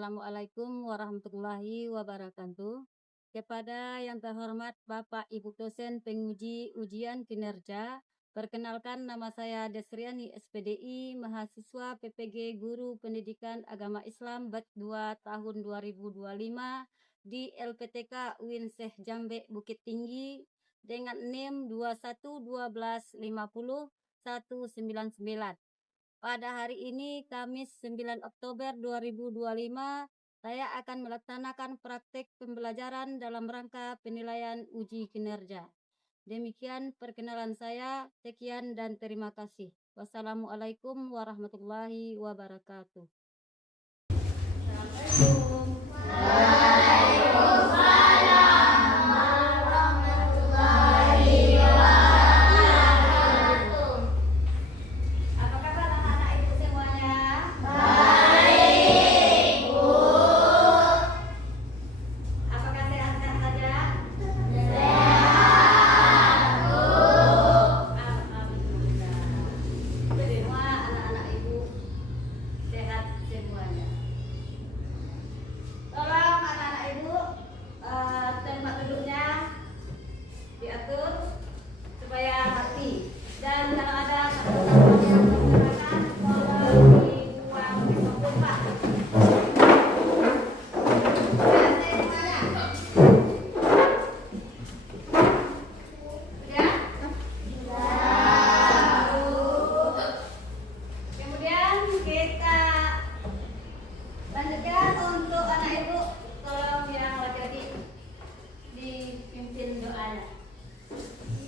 Assalamualaikum warahmatullahi wabarakatuh. Kepada yang terhormat Bapak Ibu dosen penguji ujian kinerja, perkenalkan nama saya Desriani SPDI, mahasiswa PPG Guru Pendidikan Agama Islam BAC 2 tahun 2025 di LPTK UIN Syekh Jambe Bukit Tinggi dengan NIM 211250-199. Pada hari ini, Kamis 9 Oktober 2025, saya akan melaksanakan praktek pembelajaran dalam rangka penilaian uji kinerja. Demikian perkenalan saya, sekian dan terima kasih. Wassalamualaikum warahmatullahi wabarakatuh. Assalamualaikum.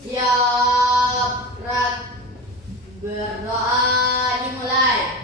Siap, berdoa dimulai.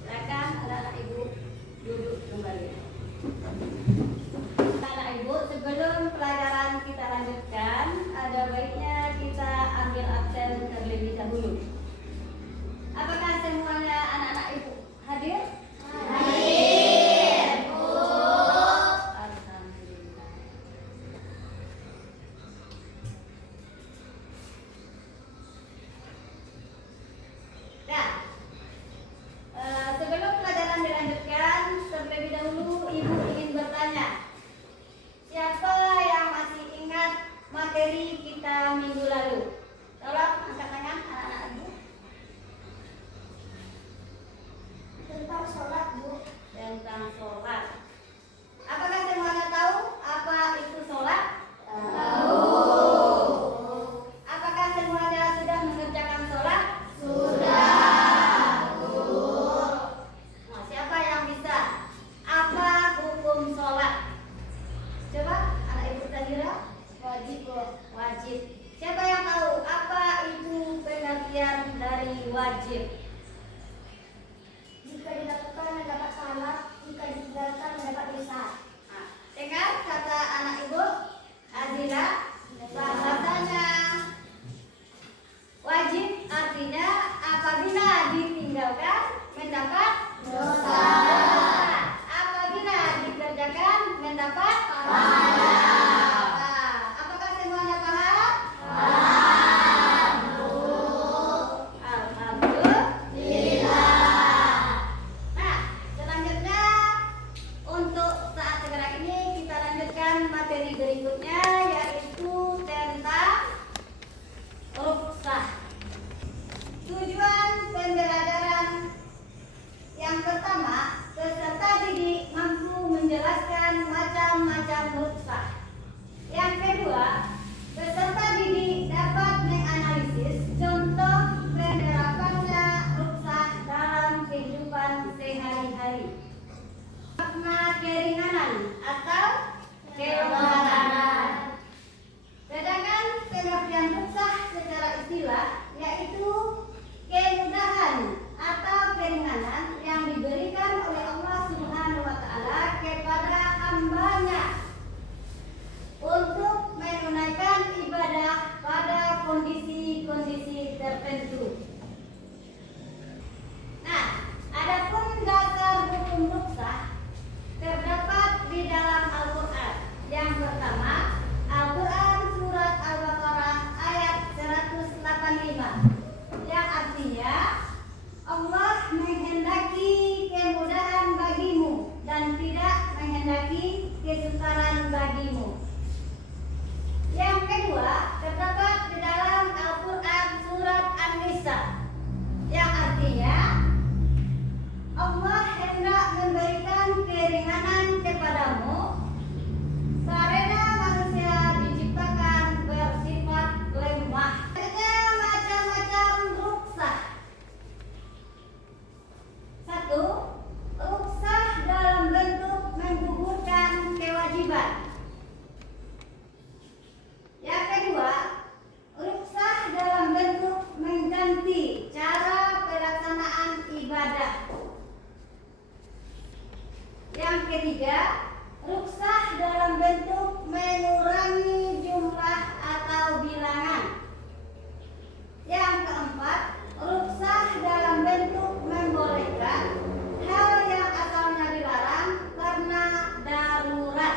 Silakan anak-anak ibu duduk kembali. Anak ibu, sebelum pelajaran kita lanjutkan, ada baiknya kita ambil absen terlebih dahulu. Apakah semuanya anak-anak ibu hadir? Hadir, Bu. Alhamdulillah. Nah, sebelum pelajaran dilanjutkan, terlebih dahulu Ibu ingin bertanya, siapa yang masih ingat materi kita minggu lalu? Tolong angkat tangan anak-anak Ibu. Tentang sholat, Bu. Tentang sholat. Apakah semuanya tahu apa itu sholat? Tahu. Apakah semuanya sudah mengerjakan sholat? Sudah, Bu. Nah, siapa yang bisa? Apa hukum sholat? Coba anak ibu Tahira. Wajib, Bu. Wajib. Siapa yang tahu apa itu pengertian dari wajib? Jika dilakukan mendapat pahala, jika ditinggalkan mendapat dosa. Nah, dengar kata anak ibu Azila, bahasanya wajib artinya apabila ditinggalkan mendapat Dosa. apabila dikerjakan mendapat Pahala. Nah, apakah semuanya paham? Paham, Bu. Alhamdulillah. Nah, selanjutnya untuk saat sekarang ini kita lanjutkan materi berikutnya, yaitu tentang rukhsah. Tujuan pembelajaran yang pertama, peserta didik mampu menjelaskan macam-macam rukhsah. Yang kedua, peserta didik dapat menganalisis contoh penerapannya rukhsah dalam kehidupan sehari-hari. Makna keringanan atau kelonggaran. Sedangkan pengertian rukhsah secara istilah yaitu kemudahan atau keringanan yang diberikan oleh Allah Subhanahu wa taala kepada hambanya kedua terdapat di dalam Al-Quran surat An-Nisa, yang artinya Allah hendak memberikan keringanan kepadamu karena manusia diciptakan bersifat lemah. Ada macam-macam rukhsah. 1. Rukhsah dalam bentuk menggugurkan kewajiban. Yang kedua, rukhsah dalam bentuk mengganti cara pelaksanaan ibadah. Yang ketiga, rukhsah dalam bentuk mengurangi jumlah atau bilangan. Yang keempat, rukhsah dalam bentuk membolehkan hal yang asalnya dilarang karena darurat.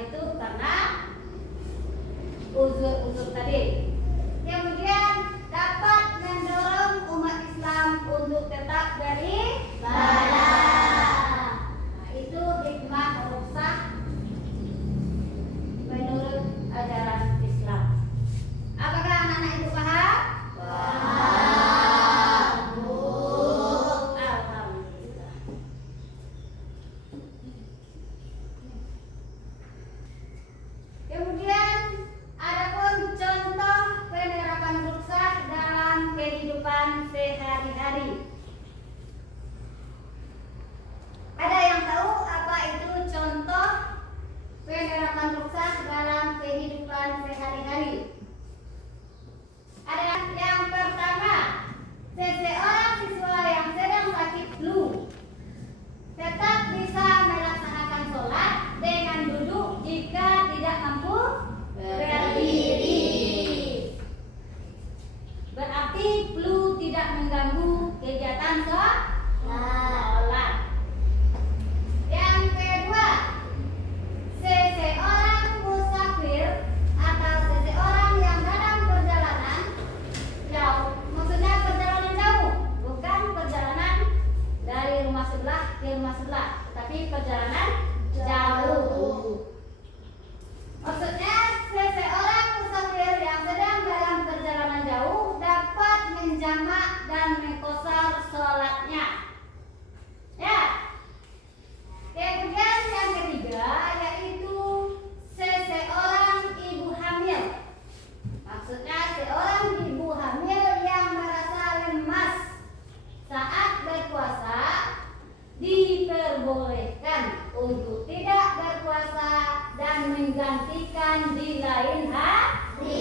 itu karena unsur-unsur tadi. Kemudian dapat mendorong umat Islam untuk tetap beribadah. Nah, itu hikmah rukhsah menurut ajaran Islam. Apakah anak-anak itu paham? Paham. Alhamdulillah. Kemudian adapun contoh penerapan rukhsah dalam kehidupan sehari-hari. Ada yang tahu apa itu contoh penerapan rukhsah dalam kehidupan sehari-hari? Ada yang pertama, seseorang siswa yang sedang sakit flu tetap bisa melaksanakan sholat dengan duduk jika tidak mampu berdiri. Berarti flu tidak mengganggu kegiatan sholat. Yang kedua, seseorang musafir atau seseorang yang dalam perjalanan jauh, maksudnya perjalanan jauh, bukan perjalanan dari rumah sebelah ke rumah sebelah, tetapi perjalanan jauh. Maksudnya seseorang musafir yang sedang dalam perjalanan jauh dapat menjamak dan mengqashar sholatnya. Ya. Kemudian yang ketiga yaitu seseorang ibu hamil. Maksudnya seorang ibu hamil yang merasa lemas saat berpuasa diperbolehkan untuk tidak berpuasa dan menggantikan di lain hari.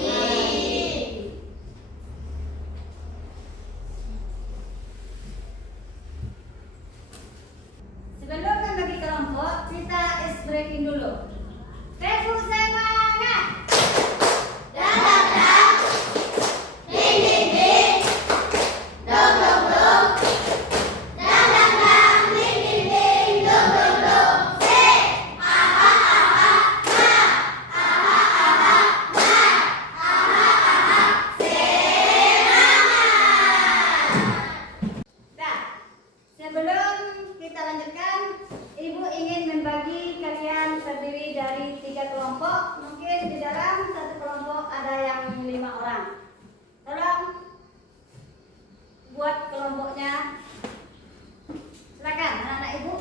Sebelum membagi kelompok, kita ice breaking dulu. Teguh semangat. Nah, sebelum kita lanjutkan, Ibu ingin membagi kalian terdiri dari 3 kelompok. Mungkin di dalam satu kelompok ada yang 5 orang. Tolong buat kelompoknya. Silakan anak-anak Ibu.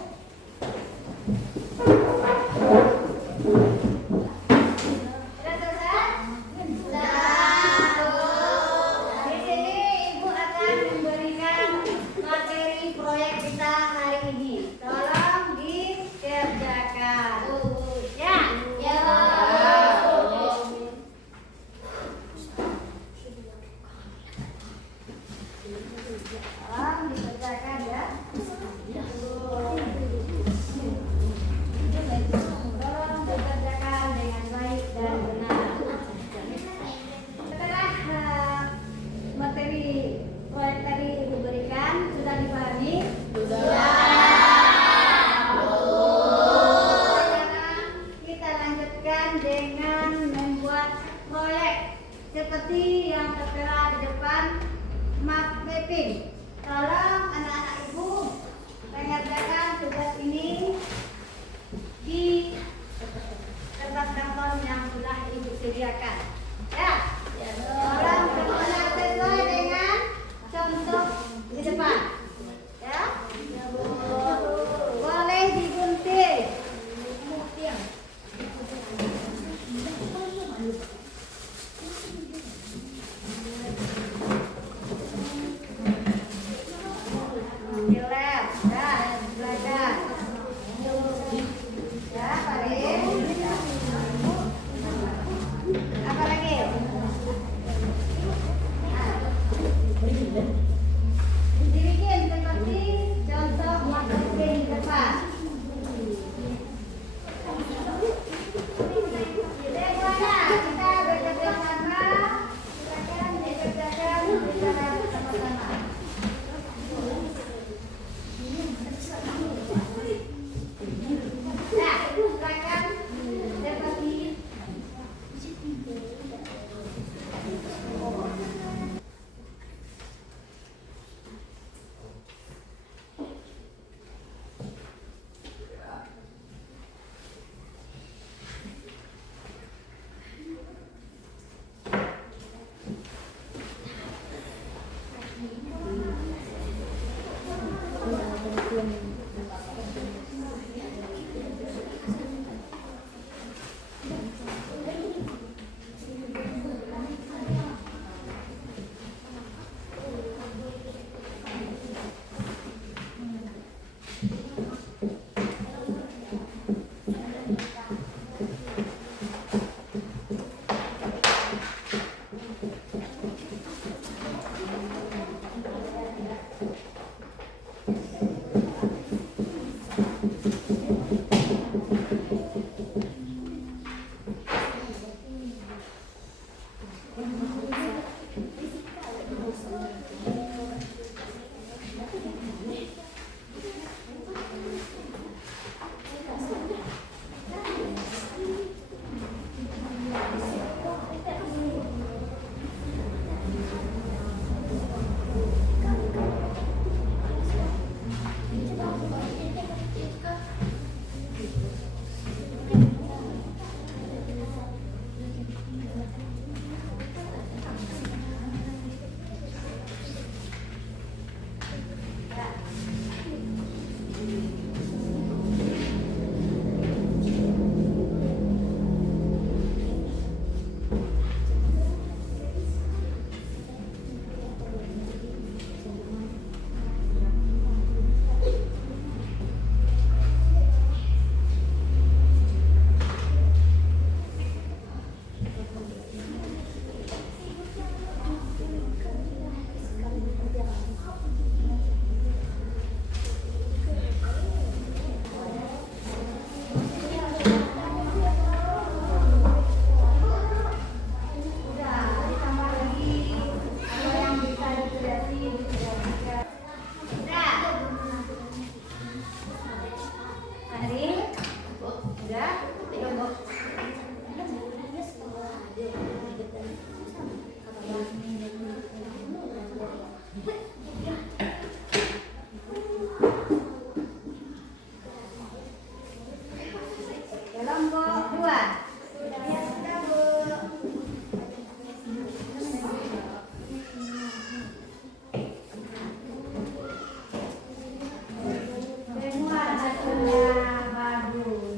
Sudah selesai? Sudah. Di sini Ibu akan memberikan materi proyek kita hari ini. Tolong dikerjakan. Ya. Ya. Tolong dikerjakan ya. kelompok 2. Ya sudah Bu. Semua hasilnya bagus.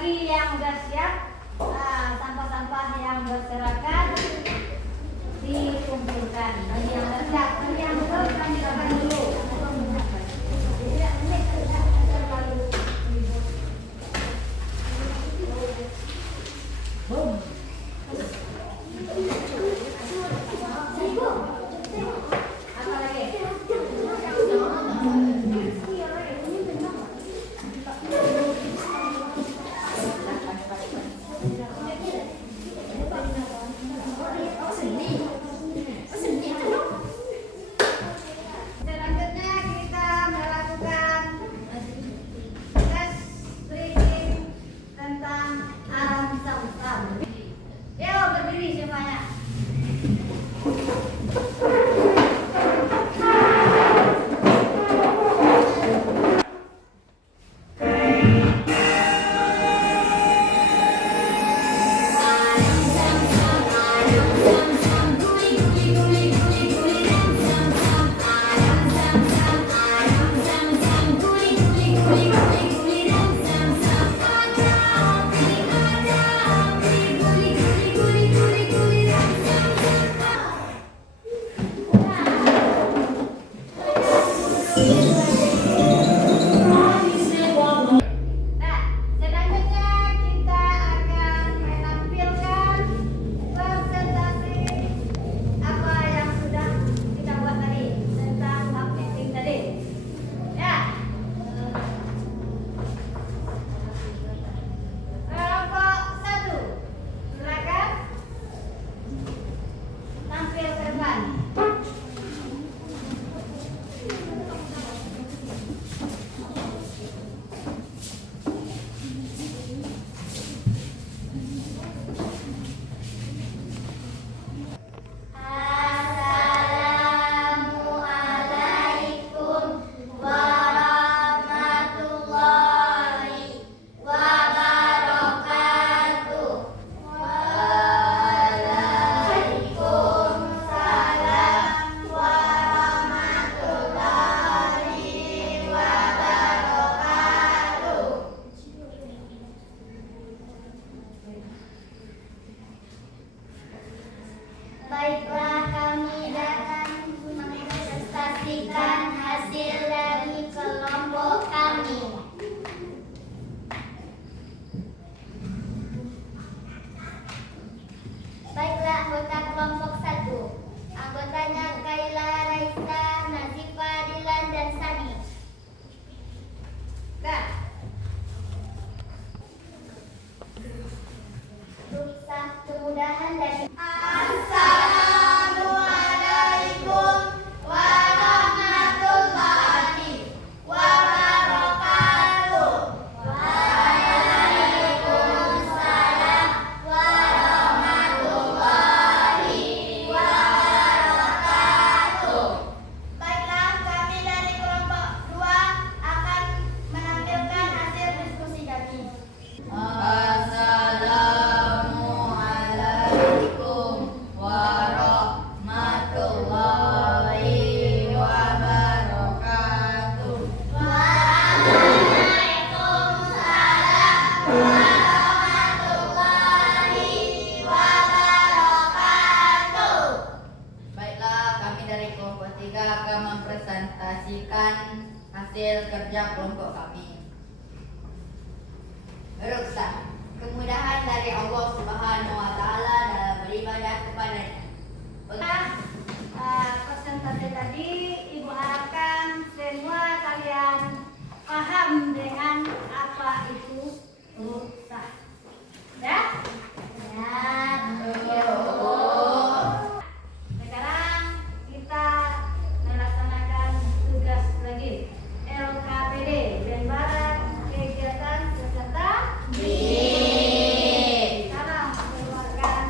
bagi yang sudah siap, sampah-sampah yang berserakan dikumpulkan. Bagi yang sudah siap, bagi yang belum kami silakan dulu. Selanjutnya kita melakukan tes reading tentang alam semesta. Yuk berdiri semuanya. Nah, selanjutnya kita akan menampilkan presentasi apa yang sudah kita buat tadi tentang marketing tadi. Ya. Kelompok 1, silakan tampil ke depan. Assalamualaikum warahmatullahi wabarakatuh. Waalaikumsalam warahmatullahi wabarakatuh. Baiklah, kami akan mempresentasikan hasil dari kelompok kami. Baiklah, anggota kelompok 1. Anggotanya Kaila, Raisa, Nazifa, Dilan, dan Sani. Nah, tulisan kemudahan dari Assalamualaikum warahmatullahi wabarakatuh. Waalaikumsalam warahmatullahi wabarakatuh. Baiklah, kami dari kelompok 2 akan menampilkan hasil diskusi kami. Assalamualaikum warahmatullahi wabarakatuh. Waalaikumsalam warahmatullahi wabarakatuh. Baiklah, kami dari kelompok 3 akan mempresentasikan hasil kerja kelompok kami. Beruksan, kemudahan dari Allah Subhanahu wa Ta'ala dalam beribadah kepadanya. Presentasi tadi Ibu harapkan semua kalian paham dengan apa itu ruksah. Ya? Ya. Sekarang kita melaksanakan tugas lagi. LKPD, lembaran kegiatan peserta Salam mengeluarkan.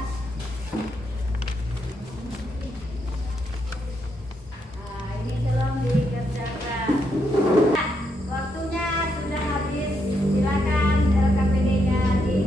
Ini belum dikerjakan. Nah, waktunya sudah habis. Silakan LKPD-nya di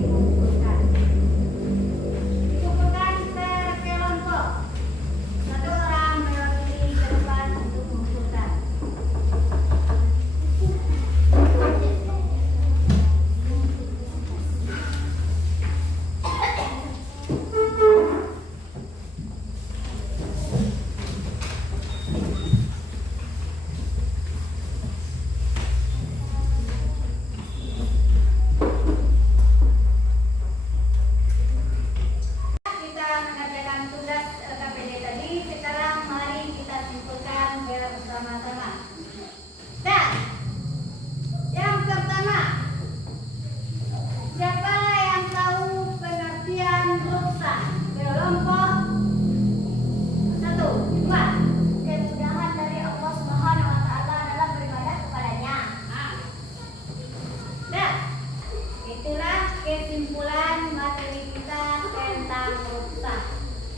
kesimpulan materi kita tentang ruksah.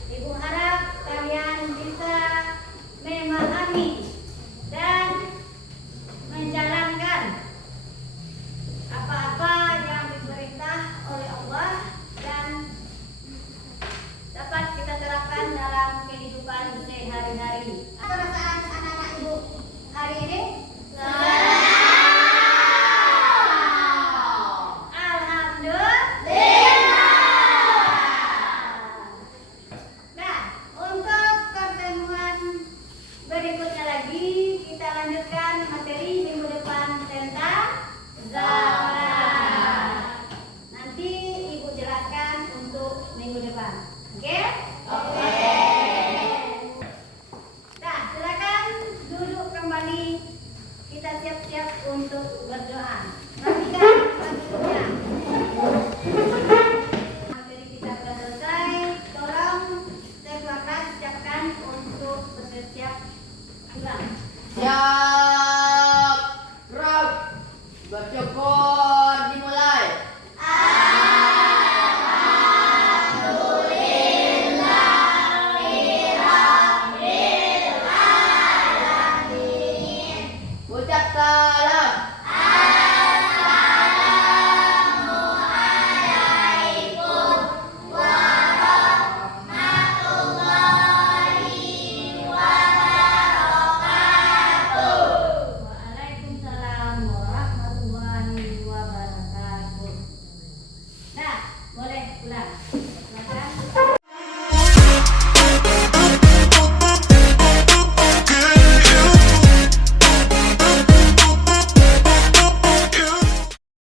Ibu harap kalian bisa memahami dan menjalankan apa-apa yang diperintah oleh Allah dan dapat kita terapkan dalam kehidupan sehari-hari. Apa perasaan anak-anak ibu hari ini? Nah, untuk pertemuan berikutnya lagi kita lanjutkan materi minggu depan tentang zakat. Nanti ibu jelaskan untuk minggu depan. Oke? Oke. Nah, silakan duduk kembali. Kita siap-siap untuk berdoa. Perhatikan selanjutnya. Materi kita sudah selesai. Tolong sekelas siapkan untuk bersiap Siap. Gerak. Bercukup.